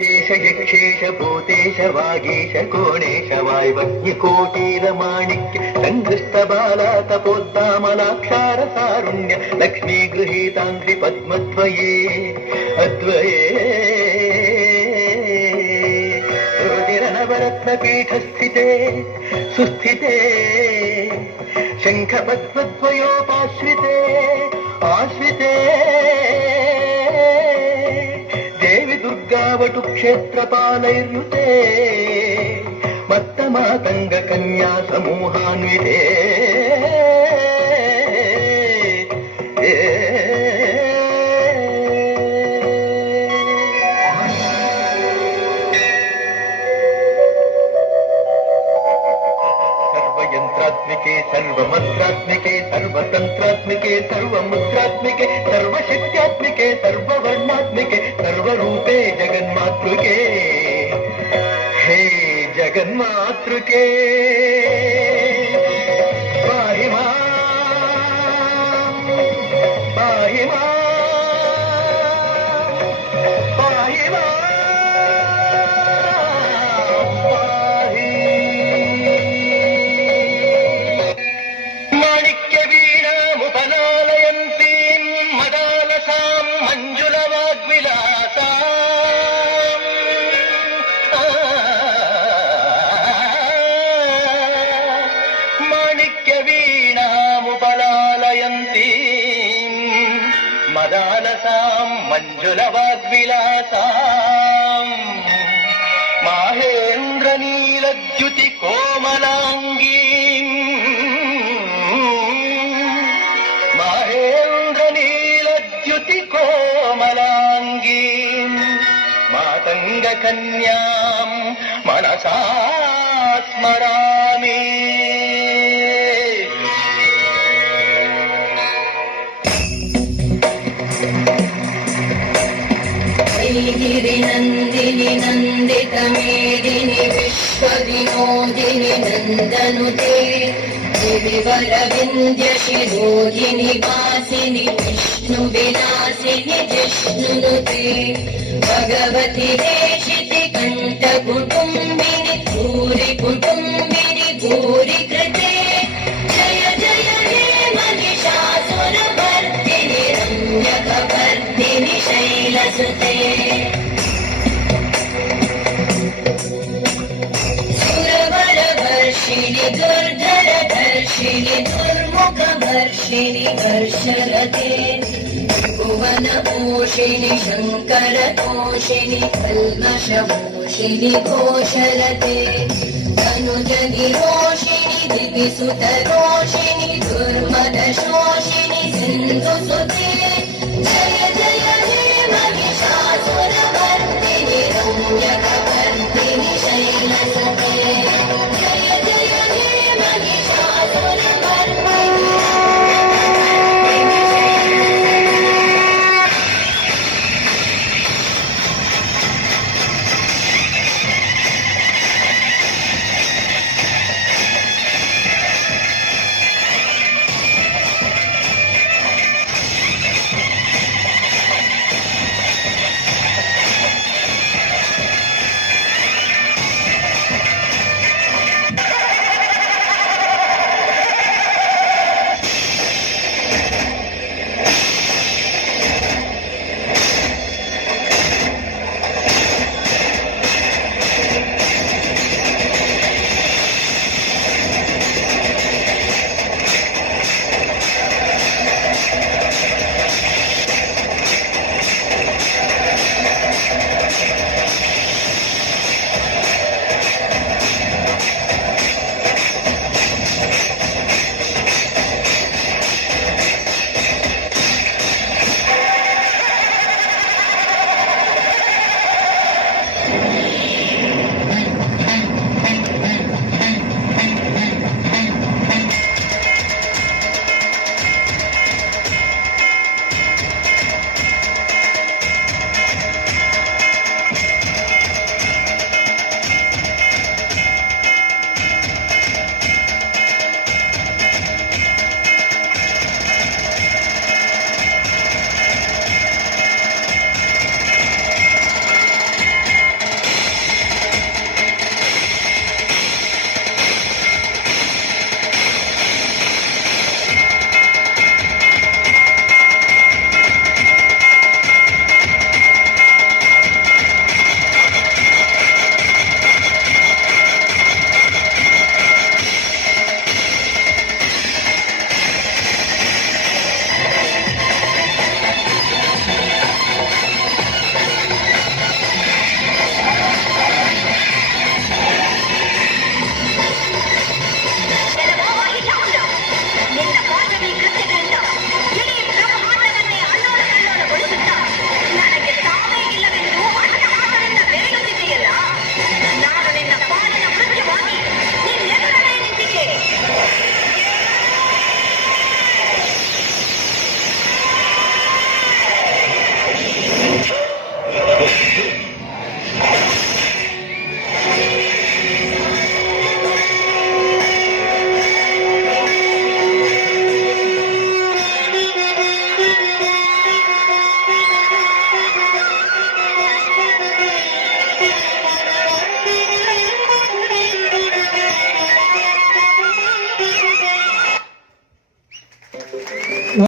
यक्षेश भूतेश वागीश कोणेश वाय्वन्यकोटीरमाणिक्य सङ्घृष्टबाला तपोद्दामलाक्षार सारुण्य लक्ष्मी गृहीताङ्घ्रि पद्मद्वये अद्वये रुदिरनवरत्नपीठस्थिते सुस्थिते शङ्खपद्मद्वयोपाश्रिते आश्रिते दुर्गावटु क्षेत्रपालैर्युते मत्तमातङ्ग कन्या समूहान्विते सर्वयन्त्रात्मिके सर्वमन्त्रात्मिके सर्वतन्त्रात्मिके सर्वमुद्रात्मिके सर्वशक्त्यात्मिके सर्ववर्णात्मिके सर्वरूपे जगन्मातृके हे जगन्मातृके पाहि मां पाहि मां पाहि मां मदालसां मञ्जुलवाग्विलासाम् माहेन्द्रनीलद्युति कोमलाङ्गीम् माहेन्द्रनीलद्युति कोमलाङ्गीम् मातङ्गकन्यां मनसा स्मरामि गिरिनन्दिनि नन्दितमेदिनि विश्वविनोदिनि नन्दनुते गिरिवरविन्द्यशिरोधिनि वासिनि विष्णुविलासिनि जिष्णुनुते भगवति देशिति कण्ठकुटुम्बिनि भूरि कुटुम्बिनि भूरि कृते जय जय हे महिषासुरमर्दिनि रम्यकवर्दिनि शैलसुते दुर्धरधर्षिणि दुर्मुखवर्षिणि वर्षरते भुवनपोषिणि शङ्करतोषिणि कल्मषमोषिणि घोषरते तनुजनिरोषिणि दिविसुतरोषिणि दुर्मदशोषिणि सिन्धुसुते जय